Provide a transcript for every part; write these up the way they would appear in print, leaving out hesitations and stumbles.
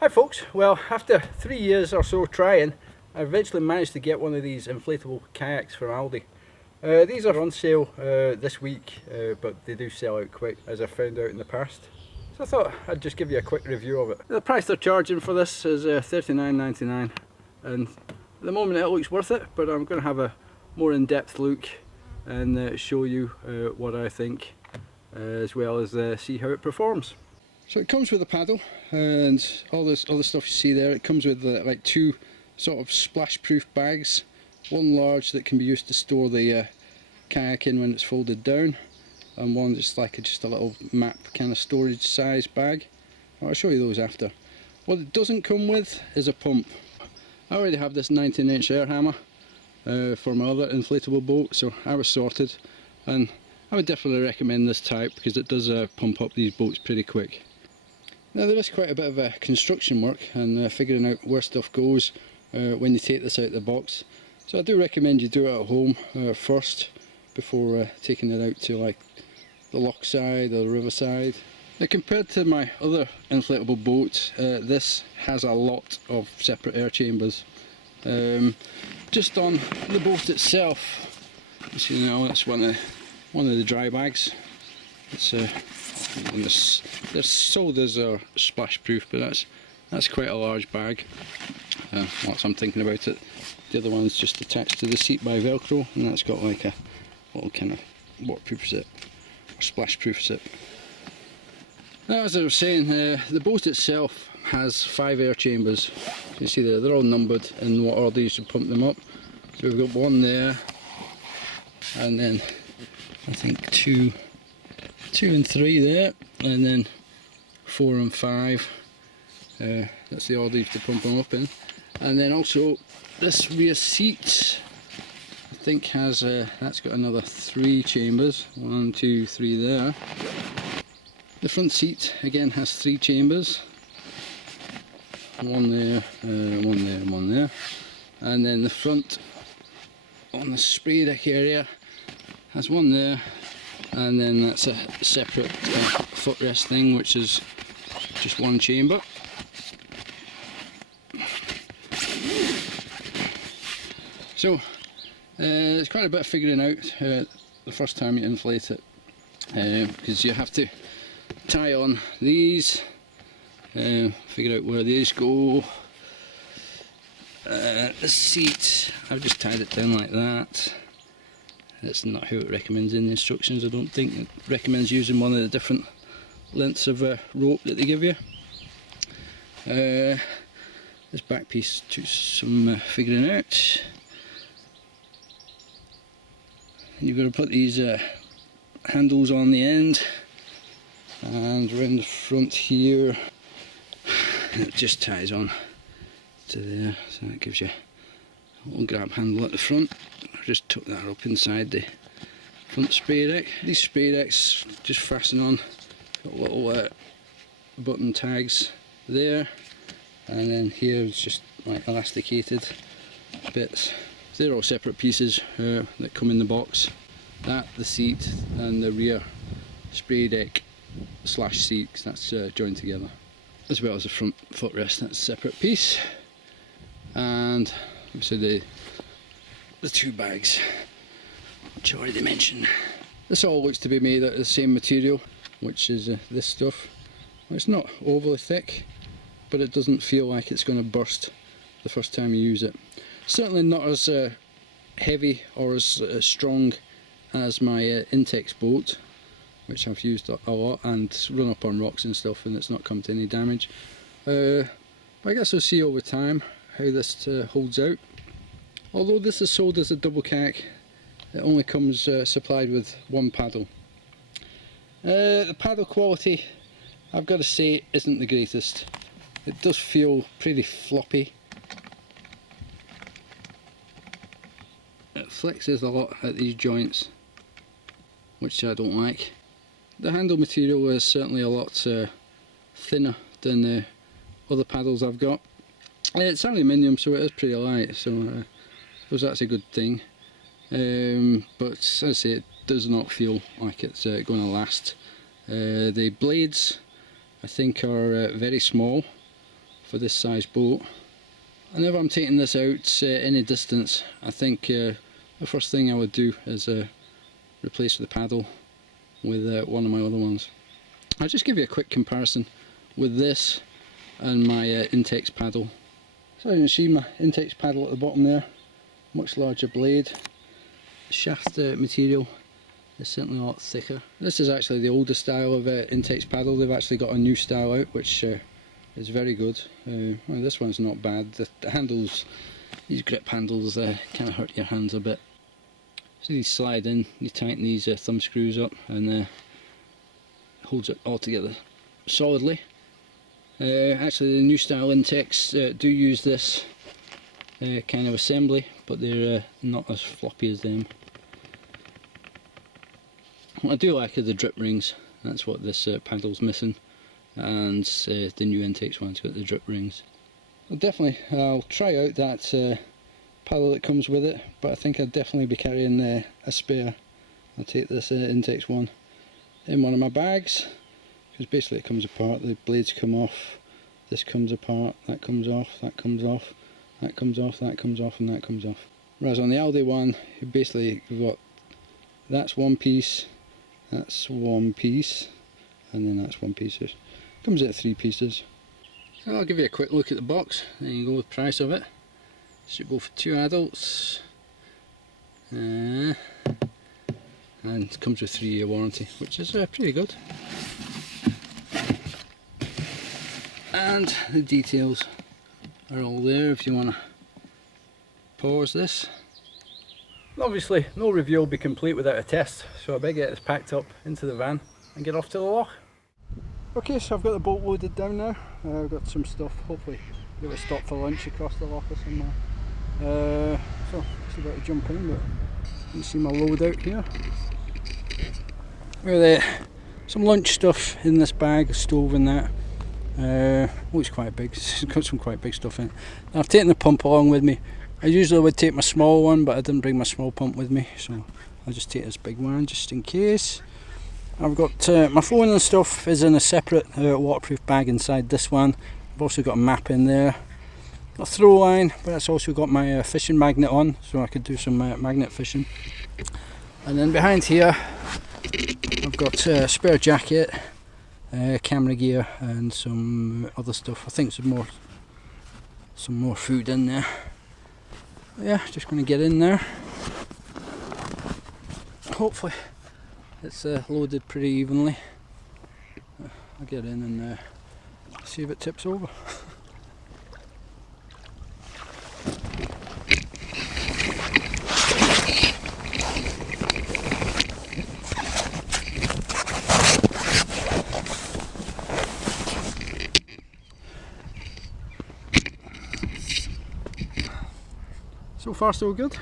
Hi folks, well after 3 years or so trying, I eventually managed to get one of these inflatable kayaks from Aldi. These are on sale this week, but they do sell out quick, as I found out in the past. So I thought I'd just give you a quick review of it. The price they're charging for this is $39.99, and at the moment it looks worth it, but I'm going to have a more in-depth look and show you what I think, as well as see how it performs. So it comes with a paddle and all this other stuff you see there. It comes with like two sort of splash proof bags, one large that can be used to store the kayak in when it's folded down, and one just like a little map kind of storage size bag. I'll show you those after. What it doesn't come with is a pump. I already have this 19-inch air hammer for my other inflatable boat, so I was sorted, and I would definitely recommend this type because it does pump up these boats pretty quick. Now there is quite a bit of construction work and figuring out where stuff goes when you take this out of the box. So I do recommend you do it at home first before taking it out to like the loch side or the river side. Now, compared to my other inflatable boat, this has a lot of separate air chambers. Just on the boat itself, you see now that's one of the dry bags. It's they're sold as splash proof, but that's quite a large bag. Whilst I'm thinking about it, the other one's just attached to the seat by Velcro, and that's got like a little kind of waterproof zip or splash proof zip. Now, as I was saying, the boat itself has 5 air chambers. You see there, they're all numbered in what order you should pump them up. So we've got one there, and then I think two and 3 there, and then 4 and 5. That's the order to pump them up in. And then also this rear seat, I think has that's got another 3 chambers. 1, 2, 3 there. The front seat again has 3 chambers. One there, one there, and one there. And then the front on the spray deck area has one there. And then that's a separate footrest thing, which is just 1 chamber. So it's quite a bit of figuring out the first time you inflate it, because you have to tie on these, figure out where these go. The seat, I've just tied it down like that. That's not how it recommends in the instructions, I don't think. It recommends using one of the different lengths of rope that they give you. This back piece took some figuring out. And you've got to put these handles on the end, and around the front here, and it just ties on to there, so that gives you a little grab handle at the front. I just tuck that up inside the front spray deck. These spray decks just fasten on, got little button tags there, and then here is just like elasticated bits. They're all separate pieces that come in the box. That, the seat, and the rear spray deck / seat, that's joined together, as well as the front footrest. That's a separate piece, and obviously the 2 bags, which I already mentioned. This all looks to be made out of the same material, which is this stuff. It's not overly thick, but it doesn't feel like it's going to burst the first time you use it. Certainly not as heavy or as strong as my Intex boat, which I've used a lot and run up on rocks and stuff, and it's not come to any damage. But I guess we'll see over time how this holds out. Although this is sold as a double kayak, it only comes supplied with 1 paddle. The paddle quality, I've got to say, isn't the greatest. It does feel pretty floppy. It flexes a lot at these joints, which I don't like. The handle material is certainly a lot thinner than the other paddles I've got. It's aluminium, so it is pretty light, so I suppose that's a good thing. But as I say, it does not feel like it's going to last. The blades, I think, are very small for this size boat. Whenever I'm taking this out any distance, I think the first thing I would do is replace the paddle with one of my other ones. I'll just give you a quick comparison with this and my Intex paddle. So you can see my Intex paddle at the bottom there, much larger blade. The shaft material is certainly a lot thicker. This is actually the older style of Intex paddle. They've actually got a new style out which is very good. Well, this one's not bad. The handles, these grip handles kind of hurt your hands a bit. So these slide in, you tighten these thumb screws up and holds it all together solidly. Actually the new style Intex do use this kind of assembly, but they're not as floppy as them. What I do like are the drip rings. That's what this paddle's missing, and the new Intex one's got the drip rings. Well, definitely I'll try out that paddle that comes with it, but I think I'd definitely be carrying a spare. I'll take this Intex one in one of my bags, because basically it comes apart, the blades come off, this comes apart, that comes off, that comes off, that comes off, that comes off, and that comes off. Whereas on the Aldi one, you basically got, that's one piece, that's one piece, and then that's one piece. It comes out 3 pieces. So I'll give you a quick look at the box. There you go, the price of it. Should go for 2 adults, and it comes with 3-year warranty, which is pretty good. And the details are all there if you want to pause this. Obviously no review will be complete without a test, so I better get this packed up into the van and get off to the loch. Okay, so I've got the boat loaded down now. I've got some stuff, hopefully we'll stop for lunch across the loch or somewhere. So just about to jump in, but you can see my load out here. With some lunch stuff in this bag, a stove and that. Looks quite big, it's got some quite big stuff in it. I've taken the pump along with me. I usually would take my small one, but I didn't bring my small pump with me, so I'll just take this big one just in case. I've got my phone and stuff is in a separate waterproof bag inside this one. I've also got a map in there. Got a throw line, but it's also got my fishing magnet on, so I could do some magnet fishing. And then behind here I've got a spare jacket, camera gear and some other stuff. I think some more food in there. But yeah, just going to get in there. Hopefully it's loaded pretty evenly. I'll get in and see if it tips over. So far so good.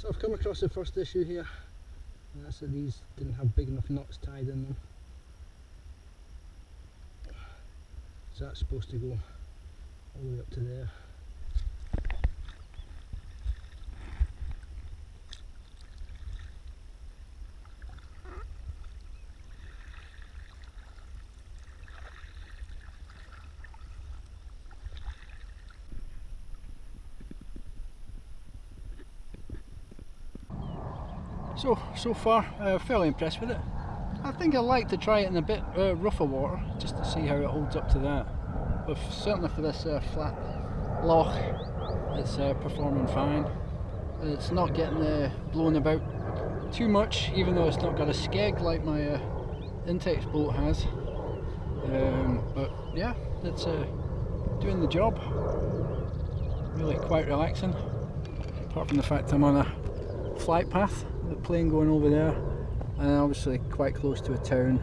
So I've come across the first issue here, and that's that these didn't have big enough knots tied in them. So that's supposed to go all the way up to there. So far, fairly impressed with it. I think I'd like to try it in a bit rougher water, just to see how it holds up to that. But certainly for this flat loch, it's performing fine. It's not getting blown about too much, even though it's not got a skeg like my Intex boat has. But yeah, it's doing the job. Really quite relaxing, apart from the fact I'm on a flight path, the plane going over there, and obviously quite close to a town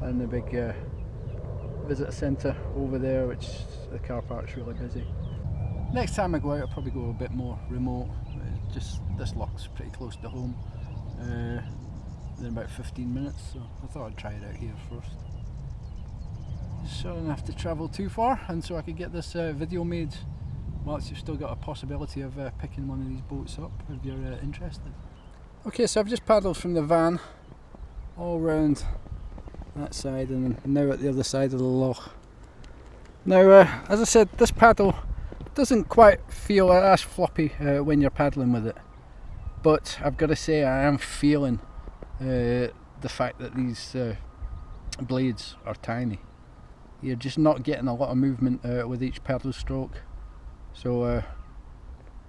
and the big visitor centre over there, which the car park's really busy. Next time I go out I'll probably go a bit more remote. Just this loch's pretty close to home, within about 15 minutes, so I thought I'd try it out here first. So I don't have to travel too far, and so I could get this video made whilst you've still got a possibility of picking one of these boats up if you're interested. Okay, so I've just paddled from the van all round that side and now at the other side of the loch. Now, as I said, this paddle doesn't quite feel as floppy when you're paddling with it, but I've got to say I am feeling the fact that these blades are tiny. You're just not getting a lot of movement with each paddle stroke, so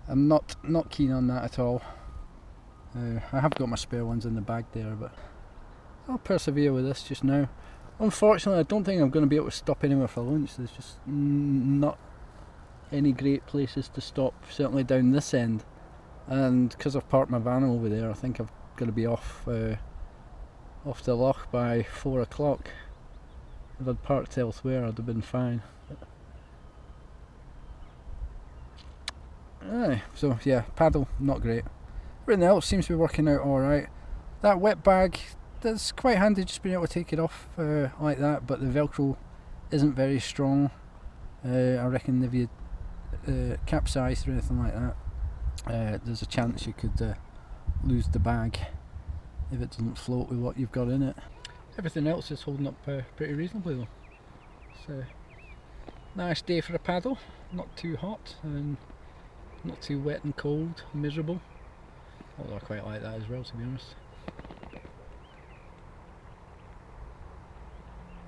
I'm not keen on that at all. I have got my spare ones in the bag there, but I'll persevere with this just now. Unfortunately, I don't think I'm going to be able to stop anywhere for lunch. There's just not any great places to stop, certainly down this end, and because I've parked my van over there, I think I've got to be off the loch by 4 o'clock. If I'd parked elsewhere I'd have been fine. Aye, so yeah, paddle not great. Everything else seems to be working out alright. That wet bag, that's quite handy just being able to take it off like that, but the velcro isn't very strong. I reckon if you capsized or anything like that, there's a chance you could lose the bag if it doesn't float with what you've got in it. Everything else is holding up pretty reasonably though. It's a nice day for a paddle, not too hot and not too wet and cold, miserable. Although I quite like that as well, to be honest.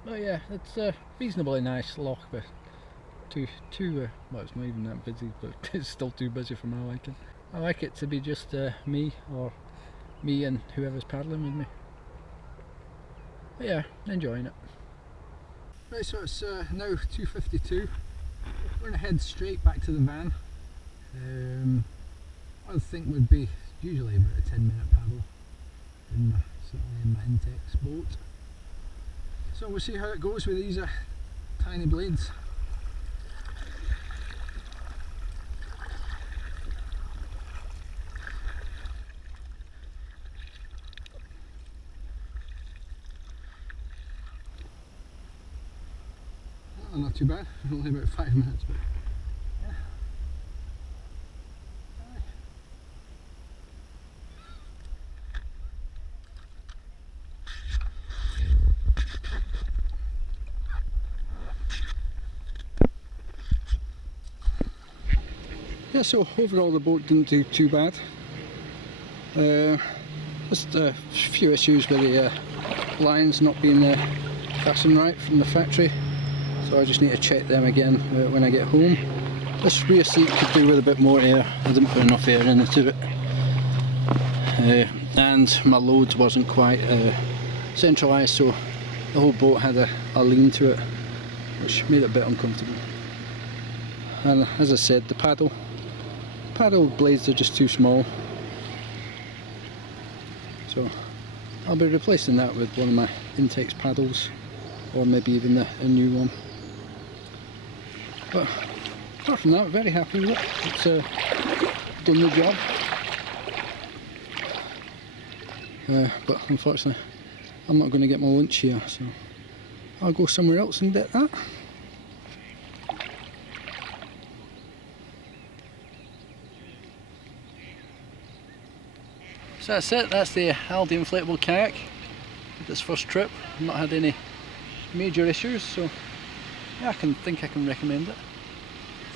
But yeah, it's a reasonably nice loch, but well, it's not even that busy, but it's still too busy for my liking. I like it to be just me and whoever's paddling with me. But yeah, enjoying it. Right, so it's now 2:52. We're going to head straight back to the van. What I think would be usually about a 10-minute paddle, certainly in my Intex boat. So we'll see how it goes with these tiny blades. Oh, not too bad, only about 5 minutes, but yeah. Yeah, so overall the boat didn't do too bad. Just a few issues with the lines not being fastened right from the factory, so I just need to check them again when I get home. This rear seat could do with a bit more air. I didn't put enough air into it, and my load wasn't quite centralised, so the whole boat had a lean to it, which made it a bit uncomfortable. And as I said, the paddle blades are just too small, so I'll be replacing that with one of my Intex paddles, or maybe even a new one. But apart from that, very happy with it. It's done the job. But unfortunately I'm not going to get my lunch here, so I'll go somewhere else and get that. So that's it, that's the Aldi Inflatable Kayak. This first trip, I've not had any major issues, so yeah, I think I can recommend it.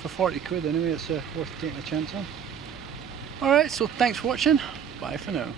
For 40 quid anyway, it's worth taking a chance on. Alright, so thanks for watching, bye for now.